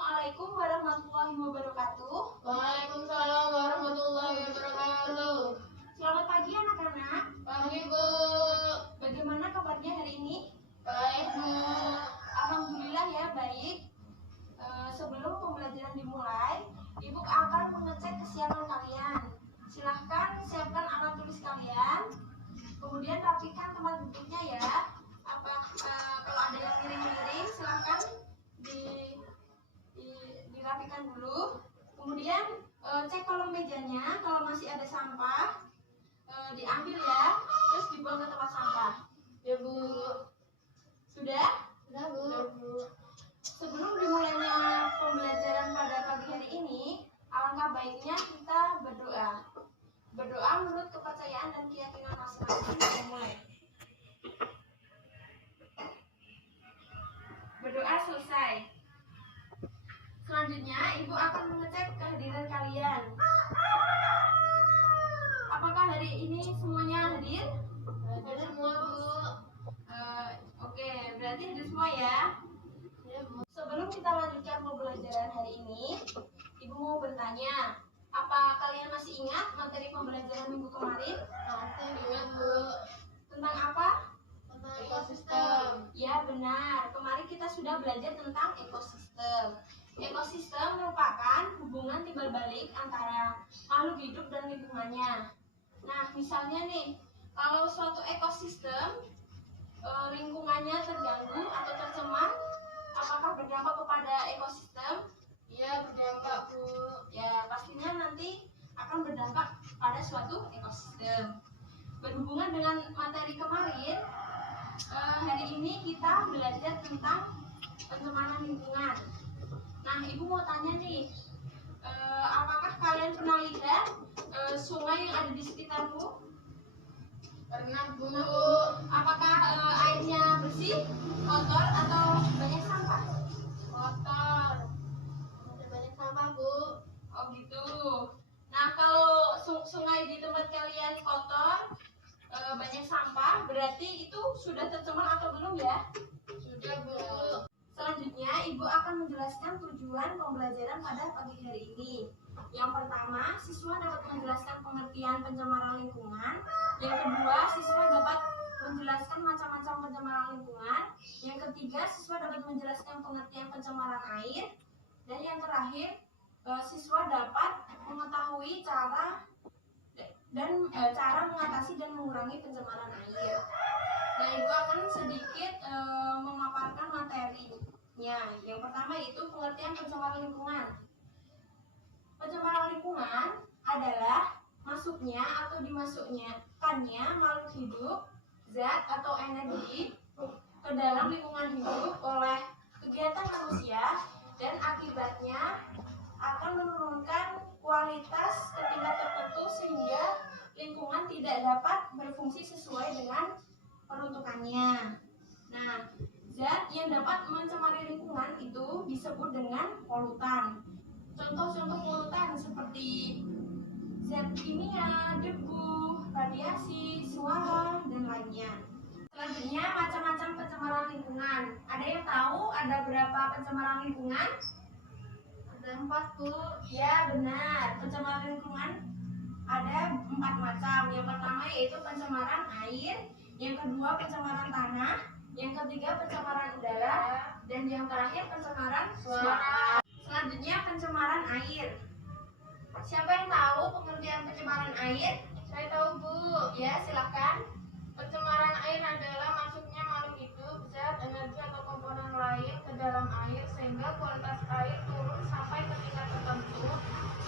Assalamualaikum warahmatullahi wabarakatuh. Waalaikumsalam warahmatullahi wabarakatuh. Selamat pagi anak-anak. Pagi Bu. Bagaimana kabarnya hari ini? Baik Bu. Alhamdulillah ya baik. Sebelum pembelajaran dimulai, Ibu akan mengecek kesiapan kalian. Silahkan siapkan alat tulis kalian. Kemudian rapikan tempat duduknya ya. Kalau ada yang miring-miring, silahkan dirapikan dulu. Kemudian cek kolong mejanya, kalau masih ada sampah diambil ya, terus dibuang ke tempat sampah. Ya Bu. Sudah? Sudah Bu. Sebelum dimulainya pembelajaran pada pagi hari ini, alangkah baiknya kita berdoa. Berdoa menurut kepercayaan dan keyakinan masing-masing. Dimulai. Berdoa selesai. Selanjutnya, Ibu akan mengecek kehadiran kalian. Apakah hari ini semuanya hadir? Hadir semua Bu. Oke, berarti hadir semua ya. Ya Bu. Sebelum kita lanjutkan pembelajaran hari ini, Ibu mau bertanya, apa kalian masih ingat materi pembelajaran minggu kemarin? Masih ingat Bu. Tentang apa? Tentang ekosistem. Ya benar, kemarin kita sudah belajar tentang ekosistem. Ekosistem merupakan hubungan timbal balik antara makhluk hidup dan lingkungannya. Nah, misalnya nih, kalau suatu ekosistem lingkungannya terganggu atau tercemar, apakah berdampak kepada ekosistem? Iya berdampak Bu. Ya, pastinya nanti akan berdampak pada suatu ekosistem. Berhubungan dengan materi kemarin, hari ini kita belajar tentang pencemaran lingkungan. Nah, Ibu mau tanya nih, apakah kalian pernah lihat sungai yang ada di sekitarmu? Pernah Bu. Apakah airnya bersih, kotor, atau banyak sampah? Kotor. Masih banyak sampah Bu. Oh gitu. Nah, kalau sungai di tempat kalian kotor, banyak sampah, berarti itu sudah tercemar atau belum ya? Sudah Bu. Selanjutnya, Ibu akan menjelaskan tujuan pembelajaran pada pagi hari ini. Yang pertama, siswa dapat menjelaskan pengertian pencemaran lingkungan. Yang kedua, siswa dapat menjelaskan macam-macam pencemaran lingkungan. Yang ketiga, siswa dapat menjelaskan pengertian pencemaran air. Dan yang terakhir, siswa dapat mengetahui cara mengatasi dan mengurangi pencemaran air. Nah, Ibu akan sedikit memaparkan materinya. Yang pertama itu pengertian pencemaran lingkungan. Pencemaran lingkungan adalah masuknya atau dimasukkannya makhluk hidup, zat atau energi ke dalam lingkungan hidup oleh kegiatan manusia dan akibatnya akan menurunkan kualitas ke tingkat tertentu sehingga lingkungan tidak dapat berfungsi sesuai dengan peruntukannya. Nah, zat yang dapat mencemari lingkungan itu disebut dengan polutan. Contoh-contoh polutan seperti zat kimia, debu, radiasi, suara, dan lainnya. Selanjutnya, macam-macam pencemaran lingkungan. Ada yang tahu ada berapa pencemaran lingkungan? Ada 4 Bu. Ya, benar. Pencemaran lingkungan ada 4 macam. Yang pertama yaitu pencemaran air, yang kedua pencemaran tanah, yang ketiga pencemaran udara, dan yang terakhir pencemaran suara. Selanjutnya pencemaran air. Siapa yang tahu pengertian pencemaran air? Saya tahu Bu. Ya, silakan. Pencemaran air adalah masuknya makhluk hidup, zat, energi atau komponen lain ke dalam air sehingga kualitas air turun sampai ke tingkat tertentu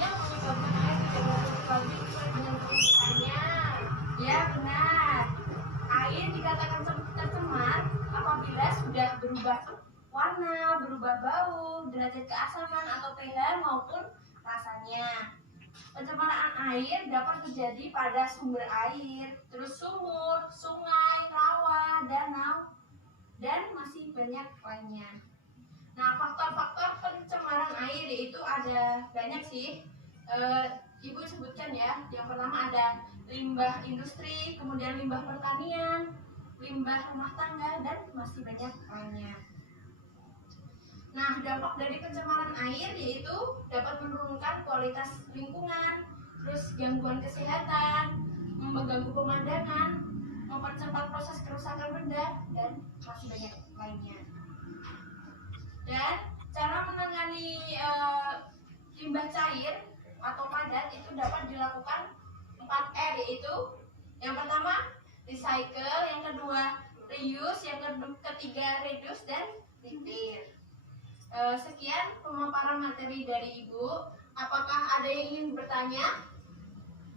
yang menyebabkan air tidak dapat lagi sesuai dengan peruntukannya. Ya, benar. Air dikatakan tercemar apabila sudah berubah warna, berubah bau, derajat keasaman atau pH maupun rasanya. Pencemaran air dapat terjadi pada sumber air, terus sumur, sungai, rawa, danau, dan masih banyak lainnya. Nah, faktor-faktor pencemaran air itu ada banyak sih. Ibu sebutkan ya. Yang pertama ada limbah industri, kemudian limbah pertanian, limbah rumah tangga, dan masih banyak lainnya. Nah, dampak dari pencemaran air yaitu dapat menurunkan kualitas lingkungan, terus gangguan kesehatan, mengganggu pemandangan, mempercepat proses kerusakan benda, dan masih banyak lainnya. Dan cara menangani limbah cair atau padat itu dapat dilakukan 4R, yaitu yang pertama recycle, yang kedua reuse, yang ketiga reduce, dan repair. Sekian pemaparan materi dari Ibu. Apakah ada yang ingin bertanya?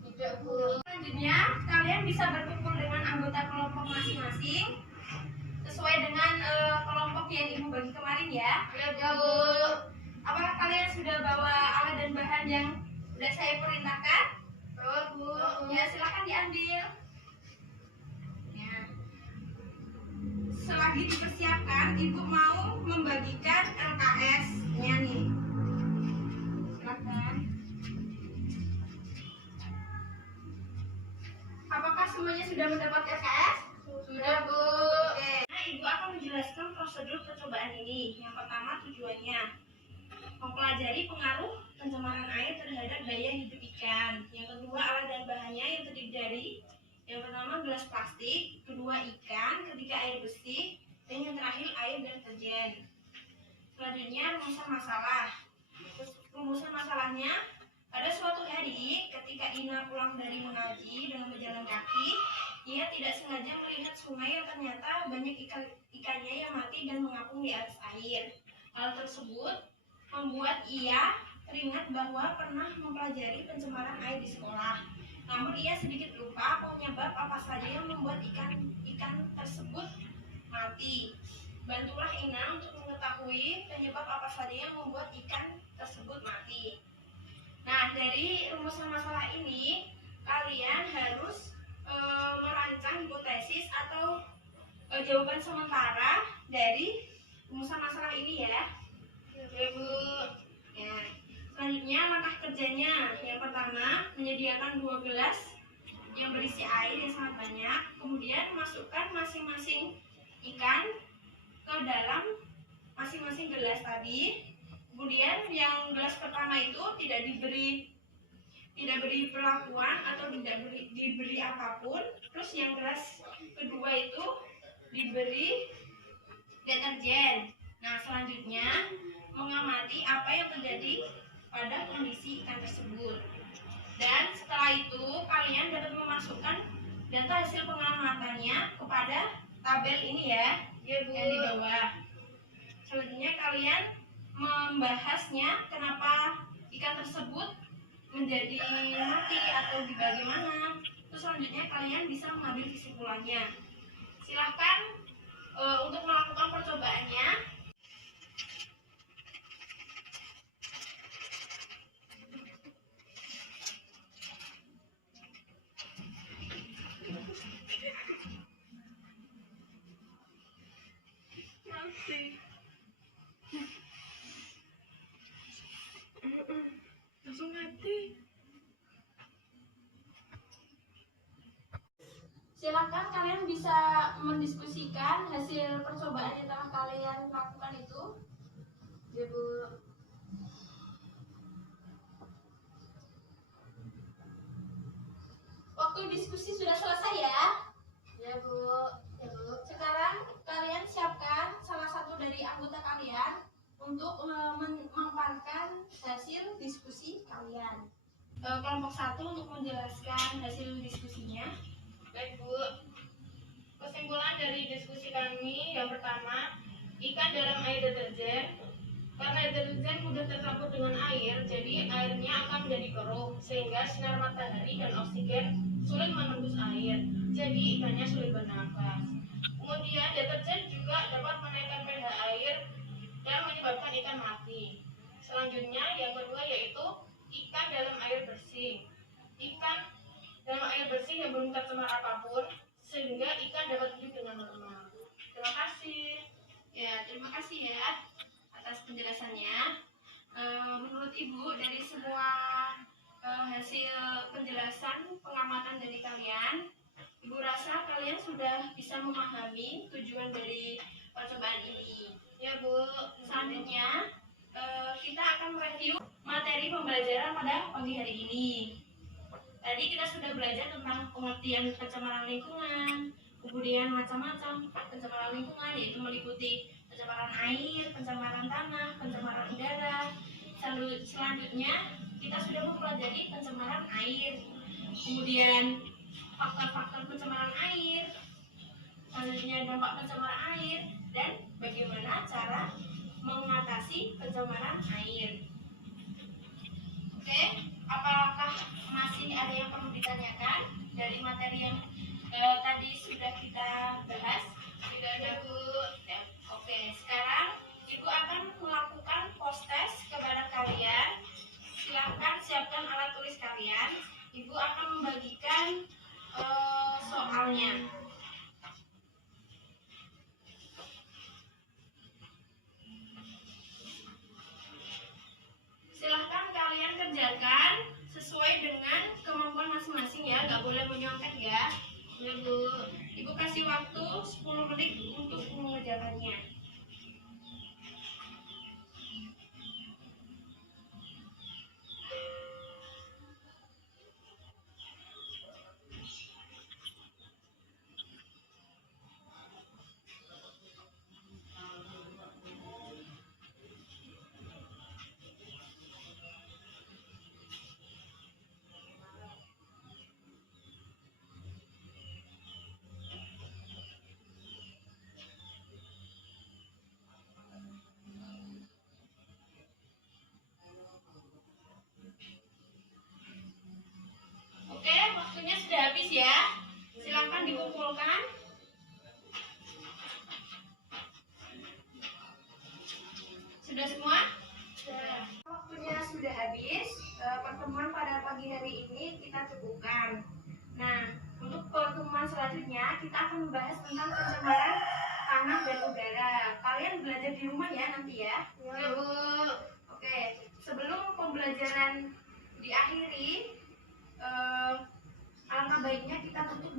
Tidak, Bu. Selanjutnya, kalian bisa berkumpul dengan anggota kelompok masing-masing sesuai dengan kelompok yang Ibu bagi kemarin ya. Ya, Bu. Apakah kalian sudah bawa alat dan bahan yang sudah saya perintahkan? Bawa, Bu. Ya, silakan diambil. Ya. Selagi dipersiapkan, Ibu mau membagikan LKS-nya nih. Silakan. Apakah semuanya sudah mendapat LKS? Sudah, Bu. Oke. Nah, Ibu akan menjelaskan prosedur percobaan ini. Yang pertama, tujuannya mempelajari pengaruh pencemaran air terhadap daya hidup ikan. Yang kedua, alat dan bahannya yang terdiri dari yang pertama gelas plastik, kedua ikan, ketiga air bersih, dan yang terakhir air dan deterjen. Selanjutnya rumusan masalah. Rumusan masalahnya, pada suatu hari ketika Ina pulang dari mengaji dengan berjalan kaki, ia tidak sengaja melihat sungai yang ternyata banyak ikannya yang mati dan mengapung di atas air. Hal tersebut membuat ia teringat bahwa pernah mempelajari pencemaran air di sekolah. Namun ia sedikit lupa penyebab apa saja yang membuat ikan tersebut mati. Bantulah Ina untuk mengetahui penyebab apa saja yang membuat ikan tersebut mati. Nah, dari rumusan masalah ini kalian harus merancang hipotesis atau jawaban sementara dari rumusan masalah ini ya. Ya, Bu. Ya. Selanjutnya langkah kerjanya. Yang pertama, menyediakan 2 gelas yang berisi air yang sangat banyak. Kemudian masukkan masing-masing ikan ke dalam masing-masing gelas tadi. Kemudian yang gelas pertama itu tidak diberi perlakuan atau tidak diberi apapun. Terus yang gelas kedua itu diberi deterjen. Nah, selanjutnya mengamati apa yang terjadi pada kondisi ikan tersebut. Dan setelah itu kalian dapat memasukkan data hasil pengamatannya kepada tabel ini ya, Ya, Bu. yang di bawah. Selanjutnya kalian membahasnya kenapa ikan tersebut menjadi mati atau bagaimana. Terus selanjutnya kalian bisa mengambil kesimpulannya. Silahkan untuk melakukan percobaannya. Langsung mati. Silakan kalian bisa mendiskusikan hasil percobaan yang telah kalian lakukan itu. Ya, Bu. Waktu diskusi sudah selesai ya. Ya, Bu. Ya, Bu. Sekarang kalian siapkan salah satu dari anggota kalian untuk memaparkan hasil diskusi kalian. Kelompok 1 untuk menjelaskan hasil diskusinya. Baik, Bu. Kesimpulan dari diskusi kami yang pertama, ikan dalam air deterjen. Karena deterjen mudah tercampur dengan air, jadi airnya akan menjadi keruh, sehingga sinar matahari dan oksigen sulit menembus air. Jadi ikannya sulit bernafas. Kemudian deterjen juga dapat menaikkan pH air dan menyebabkan ikan mati. Selanjutnya yang kedua yaitu ikan dalam air bersih. Ikan dalam air bersih yang belum tercemar apapun, sehingga ikan dapat hidup dengan normal. Terima kasih. Ya, terima kasih ya atas penjelasannya. Menurut Ibu dari semua hasil penjelasan pengamatan dari kalian, Ibu rasa kalian sudah bisa memahami tujuan dari percobaan ini. Ya, Bu. Selanjutnya selanjutnya kita akan mereview materi pembelajaran pada pagi hari ini. Tadi kita sudah belajar tentang pengertian pencemaran lingkungan, kemudian macam-macam pencemaran lingkungan, yaitu meliputi pencemaran air, pencemaran tanah, pencemaran udara. Selanjutnya kita sudah mempelajari pencemaran air, kemudian faktor-faktor pencemaran air, selanjutnya dampak pencemaran air, dan bagaimana cara mengatasi pencemaran air. Oke, apakah masih ada yang perlu ditanyakan dari materi yang tadi sudah kita bahas? Tidak ada, Bu. Ya. Oke, sekarang Ibu akan melakukan post test kepada kalian. Silahkan siapkan alat tulis kalian. Ibu akan membagikan soalnya. Silahkan kalian kerjakan sesuai dengan kemampuan masing-masing ya, nggak boleh menyontek ya. Ya, Bu. Ibu kasih waktu 10 menit untuk mengerjakannya. Oke, waktunya sudah habis ya. Silahkan dikumpulkan. Sudah semua? Sudah. Waktunya sudah habis. Pertemuan pada pagi hari ini kita cukupkan. Nah, untuk pertemuan selanjutnya kita akan membahas tentang pencemaran tanah dan udara. Kalian belajar di rumah ya nanti ya. Ya, Bu. Oke, sebelum pembelajaran diakhiri, alangkah baiknya kita tutup